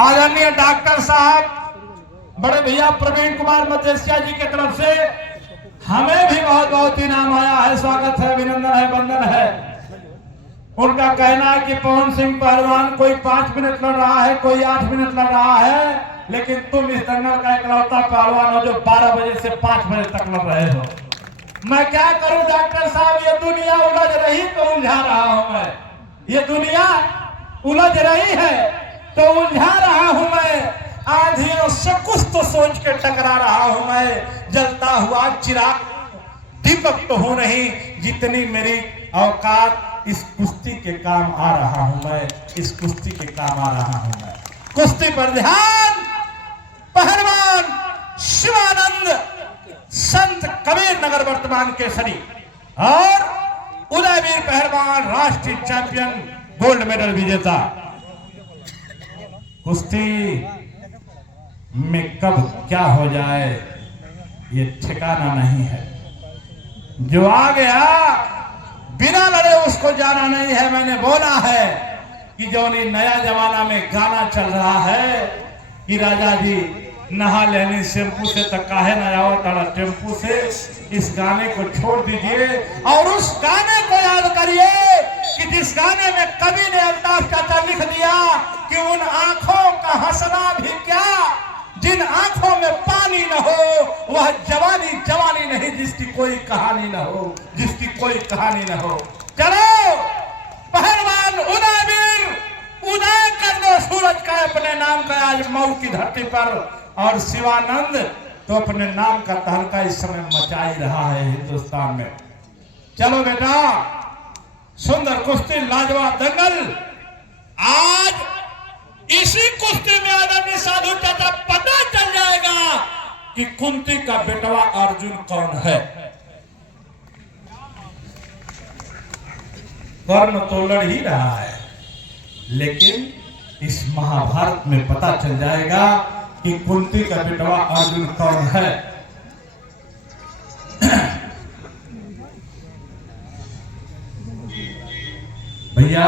आदरणीय डॉक्टर साहब बड़े भैया प्रवीण कुमार मदेशिया जी की तरफ से हमें भी बहुत बहुत इनाम आया है। स्वागत है, अभिनंदन है, वंदन है। उनका कहना है कि पवन सिंह पहलवान कोई 5 मिनट लड़ रहा है, कोई 8 मिनट लड़ रहा है, लेकिन तुम इस दंगल का इकलौता पहलवान हो जो 12 बजे से 5 बजे तक लड़ रहे हो। मैं क्या करूं डॉक्टर साहब, ये दुनिया उलझ रही तो उलझा रहा हूं मैं। ये दुनिया उलझ रही है तो उलझा रहा हूं मैं। आंधियों से कुछ तो सोच के टकरा रहा हूं मैं। जलता हुआ चिराग दीपक तो हूं नहीं, जितनी मेरी औकात इस कुश्ती के काम आ रहा हूं मैं। इस कुश्ती के काम आ रहा हूं मैं। कुश्ती पर ध्यान। पहलवान शिवानंद संत कबीर नगर वर्तमान केसरी और उदयवीर पहलवान राष्ट्रीय चैंपियन गोल्ड मेडल विजेता। कुश्ती में कब क्या हो जाए ये ठिकाना नहीं है। जो आ गया बिना लड़े उसको जाना नहीं है। मैंने बोला है कि जो नया जमाना में गाना चल रहा है कि राजा जी नहा लेनी शैम्पू से तक काहे न आओ तारा टेम्पू से, इस गाने को छोड़ दीजिए और उस गाने को याद करिए कि जिस गाने में कवि ने अल्ताफ चाचा लिख दिया कि उन आंखों का हंसना भी क्या, जिन आंखों में पानी न हो वह जवानी जवानी नहीं, जिसकी कोई कहानी न हो, जिसकी कोई कहानी न हो। चलो पहलवान उदयवीर उदय कर दो सूरज का अपने नाम का आज मऊ की धरती पर। और शिवानंद तो अपने नाम का तहलका इस समय मचा ही रहा है हिंदुस्तान में। चलो बेटा, सुंदर कुश्ती, लाजवाब दंगल। आज इसी कुश्ती में आदरणीय साधु चाचा पता चल जाएगा कि कुंती का बेटवा अर्जुन कौन है। कर्ण तो लड़ ही रहा है, लेकिन इस महाभारत में पता चल जाएगा कि कुंती का बेटवा अर्जुन कौन है। भैया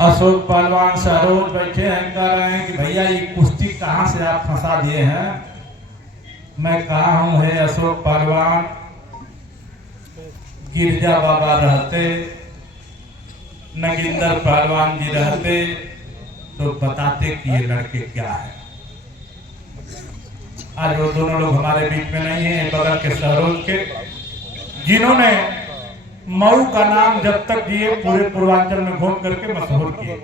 अशोक पहलवान सरोज बैठे हैं, कह रहे हैं कि भैया ये कुश्ती कहां से आप फंसा दिए हैं। मैं कहा हूं है अशोक पहलवान, गिरजा बाबा रहते, नगिंदर पहलवान जी रहते तो बताते कि ये लड़के क्या है। आज वो दोनों लोग हमारे बीच में नहीं है, बगल के सरोज के, जिन्होंने मऊ का नाम जब तक जिए पूरे पूर्वांचल में घूम करके मशहूर किए।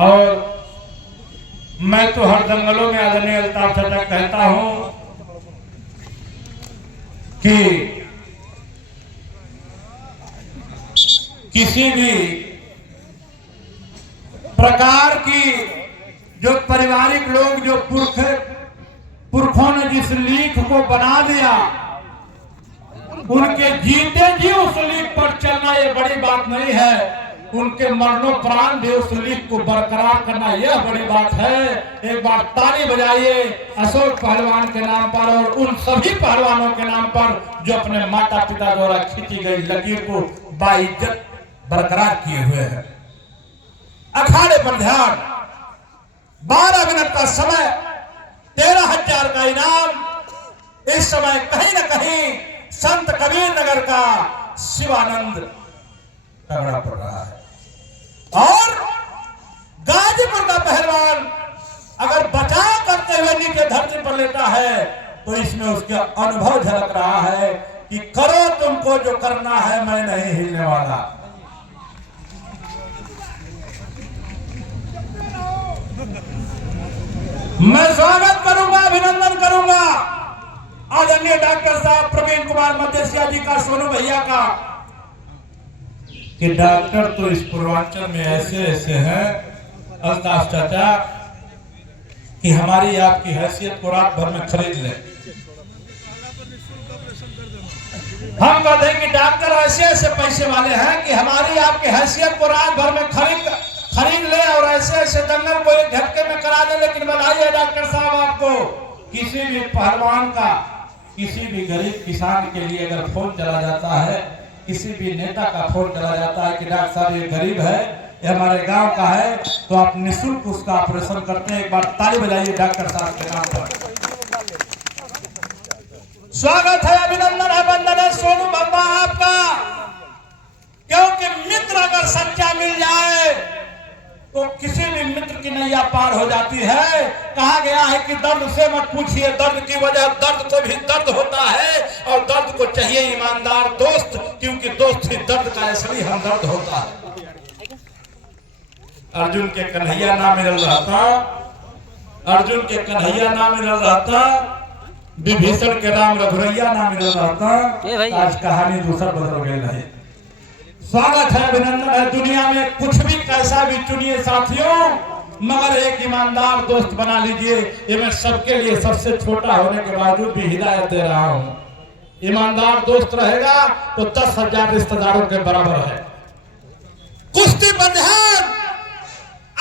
और मैं तो हर दंगलों में आदरणीय अल्ताफ चाचा कहता हूं कि किसी भी प्रकार की जो पारिवारिक लोग, जो पुरखों ने जिस लीक को बना दिया, उनके जीते जी उस लीक पर चलना ये बड़ी बात नहीं है। उनके मरणोपरांत भी उस लीक को बरकरार करना यह बड़ी बात है। एक बार ताली बजाइए अशोक पहलवान के नाम पर और उन सभी पहलवानों के नाम पर जो अपने माता पिता द्वारा खींची गई लकीर को बाइज्जत बरकरार किए हुए हैं। अखाड़े पर ध्यान। 12 मिनट का समय, 13,000 का इनाम। इस समय कहीं न कहीं संत कबीर नगर का शिवानंद तगड़ा पड़ रहा है और गाजीपुर का पहलवान अगर बचाव करते हुए नीचे धरती पर लेता है तो इसमें उसका अनुभव झलक रहा है कि करो तुमको जो करना है, मैं नहीं हिलने वाला। मैं स्वागत करूंगा, अभिनंदन करूंगा आदरणीय डॉक्टर साहब प्रवीण कुमार मदेशिया जी का, सोनू भैया का, कि डॉक्टर तो इस पूर्वांचल में ऐसे ऐसे हैं अल्ताफ चाचा कि हमारी आपकी हैसियत को रात भर में खरीद ले। हम कहते हैं कि डॉक्टर ऐसे ऐसे पैसे वाले हैं कि हमारी आपकी हैसियत को रात भर में खरीद ले और ऐसे ऐसे दंगल को एक झटके में करा दे। लेकिन बताइए डॉक्टर साहब, आपको किसी भी पहलवान का, किसी भी गरीब किसान के लिए अगर फोन चला जाता है किसी भी नेता का फोन करा जाता है कि डॉक्टर साहब ये गरीब है, ये हमारे गांव का है, तो आप निःशुल्क उसका ऑपरेशन करते हैं। एक बार ताली बजाइए डॉक्टर साहब के नाम पर। स्वागत है, अभिनंदन है, वंदन है सोनू बाबा आपका। क्योंकि मित्र अगर सच्चा मिल जाए तो किसी भी मित्र की नैया पार हो जाती है। कहा गया है कि दर्द से मत पूछिए दर्द की वजह, दर्द को भी दर्द होता है और दर्द को चाहिए ईमानदार दोस्त, क्योंकि दोस्त ही दर्द का असली हमदर्द होता है। अर्जुन के कन्हैया ना मिल रहता, अर्जुन के कन्हैया ना मिल रहता, विभीषण के राम रघुरैया ना मिल रहता, आज कहानी दूसरा बदल गई है। स्वागत है, अभिनंदन है। दुनिया में कुछ भी कैसा भी चुनिए साथियों, मगर एक ईमानदार दोस्त बना लीजिए। ये मैं सबके लिए सबसे छोटा होने के बावजूद भी हिदायत दे रहा हूँ। ईमानदार दोस्त रहेगा तो 10,000 रिश्तेदारों के बराबर है। कुश्ती पर ध्यान,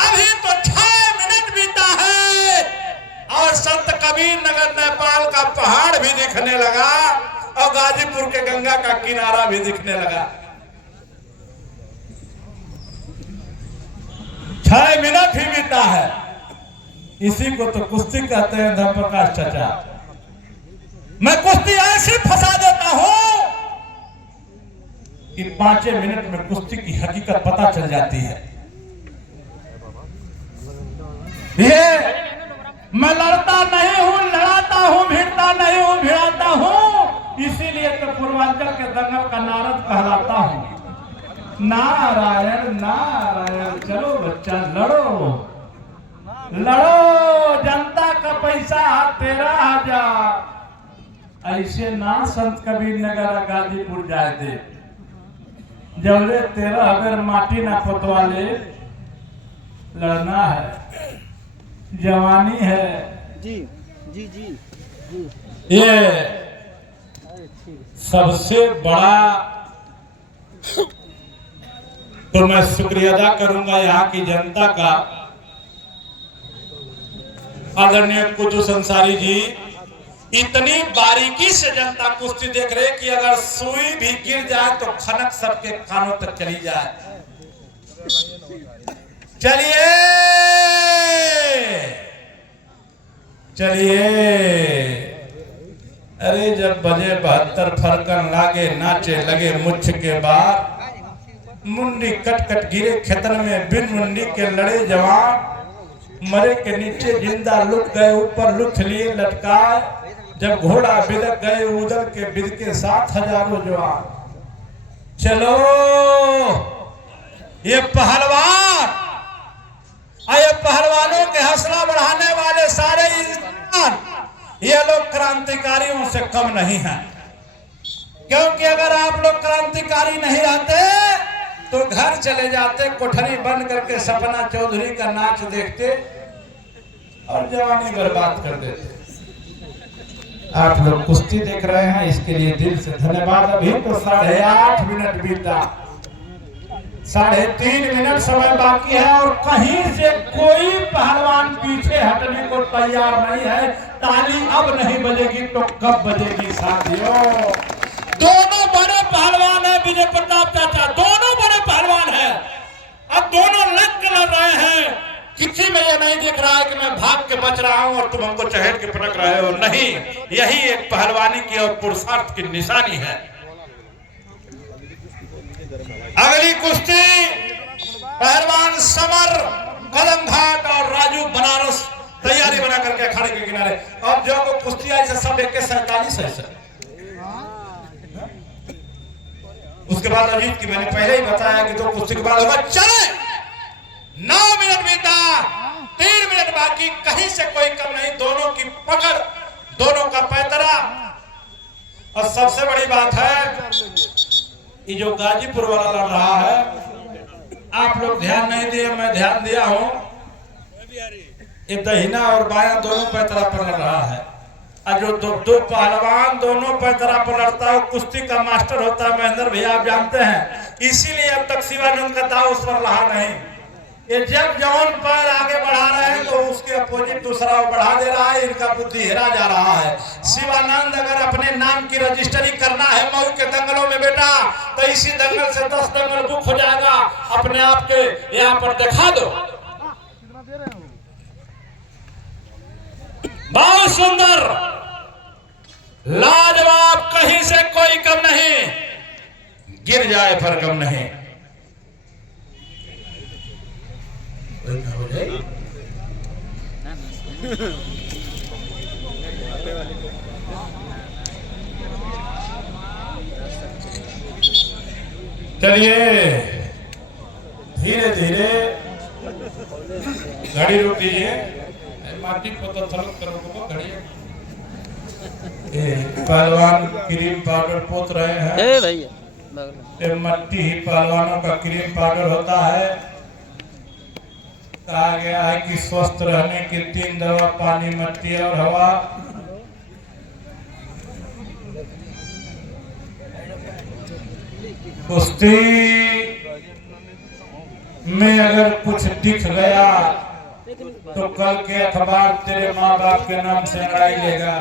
अभी तो 6 मिनट बीता है और संत कबीर नगर नेपाल का पहाड़ भी दिखने लगा और गाजीपुर के गंगा का किनारा भी दिखने लगा। 6 मिनट ही बीता है। इसी को तो कुश्ती कहते हैं धर्मप्रकाश चाचा। मैं कुश्ती ऐसी फंसा देता हूं कि 5 मिनट में कुश्ती की हकीकत पता चल जाती है। ये मैं लड़ता नहीं हूं, लड़ाता हूं, भिड़ता नहीं हूं, भिड़ाता हूं। इसीलिए तो पूर्वांचल के दंगल का नारद कहलाता हूं। नारायण नारायण, चलो बच्चा लड़ो लड़ो, जनता का पैसा 13,000 ऐसे ना संत कबीर नगर गाजीपुर जाए दे। जबले 13 अगर माटी ना पोतवा ले, लड़ना है, जवानी है जी जी जी जी। ये सबसे बड़ा तो मैं शुक्रिया अदा करूंगा यहाँ की जनता का। आदरणीय कुतुब अंसारी जी इतनी बारीकी से जनता कुश्ती देख रहे कि अगर सुई भी गिर जाए तो खनक सबके कानों तक चली जाए। चलिए चलिए, अरे जब बजे 72 फरकन लागे, नाचे लगे मुछ के बाद, मुंडी कट कट गिरे खेतन में, बिन मुंडी के लड़े जवान, मरे के नीचे जिंदा लुट गए, ऊपर लुट लिए लटकाए। जब घोड़ा बिदक गए उदल के बिद के साथ हजारों जवान। चलो ये पहलवान, ये पहलवानों के हौसला बढ़ाने वाले सारे इंसान, ये लोग क्रांतिकारियों से कम नहीं हैं। क्योंकि अगर आप लोग क्रांतिकारी नहीं रहते तो घर चले जाते, कोठरी बंद करके सपना चौधरी का नाच देखते और जवानी बर्बाद कर देते। आप लोग कुश्ती देख रहे हैं, इसके लिए दिल से धन्यवाद। अभी तो 8.5 मिनट बीता, 3.5 मिनट समय बाकी है और कहीं से कोई पहलवान पीछे हटने को तैयार नहीं है। ताली अब नहीं बजेगी तो कब बजेगी साथियों? दोनों बड़े पहलवान है, विजय प्रताप चाचा दोनों बड़े पहलवान है। अब दोनों लग के लड़ रहे हैं। किसी में ये नहीं दिख रहा है कि मैं भाग के बच रहा हूं और तुम हमको चहेट के पटक रहे हो। नहीं, यही एक पहलवानी की और पुरुषार्थ की निशानी है। अगली कुश्ती पहलवान समर कदम घाट और राजू बनारस तैयारी बना करके अखाड़े के किनारे। अब जो को कुश्ती आई से सब 47 है सर। उसके बाद अजीत की मैंने पहले ही बताया कि 2 कुश्ती के बाद होगा। चले 9 मिनट बीता, 3 मिनट बाकी, कहीं से कोई कम नहीं। दोनों की पकड़, दोनों का पैतरा। और सबसे बड़ी बात है ये जो गाजीपुर वाला लड़ रहा है, आप लोग ध्यान नहीं दिए, मैं ध्यान दिया हूं। ये दहिना और बायां दोनों पैतरा पर लड़ रहा है। और जो दो पहलवान दोनों पैतरा पर लड़ता है, कुश्ती का मास्टर होता है महेंद्र भैया, आप जानते हैं। इसीलिए अब तक शिवानंद का दाव उस पर रहा नहीं। ये जब जवान पैर आगे बढ़ा रहे हैं तो उसके अपोजिट दूसरा वो बढ़ा दे रहा है, इनका बुद्धि हिरा जा रहा है। शिवानंद अगर अपने नाम की रजिस्ट्री करना है मऊ के दंगलों में बेटा, तो इसी दंगल से 10 दंगल बुक हो जाएगा। अपने आप के यहाँ पर दिखा दो। बहुत सुंदर, लाजवाब, कहीं से कोई कम नहीं, गिर जाए पर कम नहीं। चलिए धीरे धीरे गाड़ी रोक दीजिए। माटी को तो थलक करो गाड़ी। पहलवान क्रीम पाउडर पोत रहे हैं भैया। मट्टी ही पहलवानों का क्रीम पाउडर होता है। कहा गया है कि स्वस्थ रहने की 3 दवा, पानी, मट्टी और हवा। कुश्ती में अगर कुछ दिख गया तो कल के अखबार तेरे माँ बाप के नाम से लड़ाई लेगा,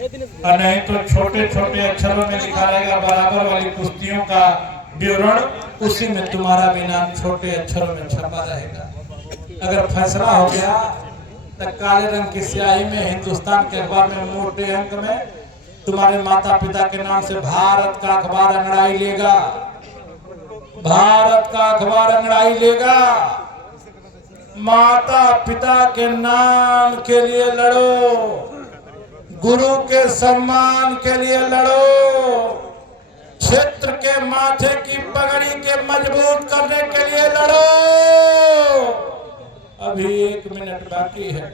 और नहीं तो छोटे छोटे अक्षरों में लिखा रहेगा बराबर वाली कुश्तियों का विवरण, उसी में तुम्हारा भी नाम छोटे अक्षरों में छपा रहेगा। अगर फैसला हो गया तो काले रंग की स्याही में हिंदुस्तान के अखबार में मोटे अंक में तुम्हारे माता पिता के नाम से भारत का अखबार अंगड़ाई लेगा, भारत का अखबार अंगड़ाई लेगा। माता पिता के नाम के लिए लड़ो, गुरु के सम्मान के लिए लड़ो, क्षेत्र के माथे की पगड़ी के मजबूत करने के लिए लड़ो। अभी 1 मिनट बाकी है।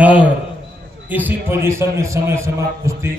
और इसी पोजीशन में समय समाप्त कुश्ती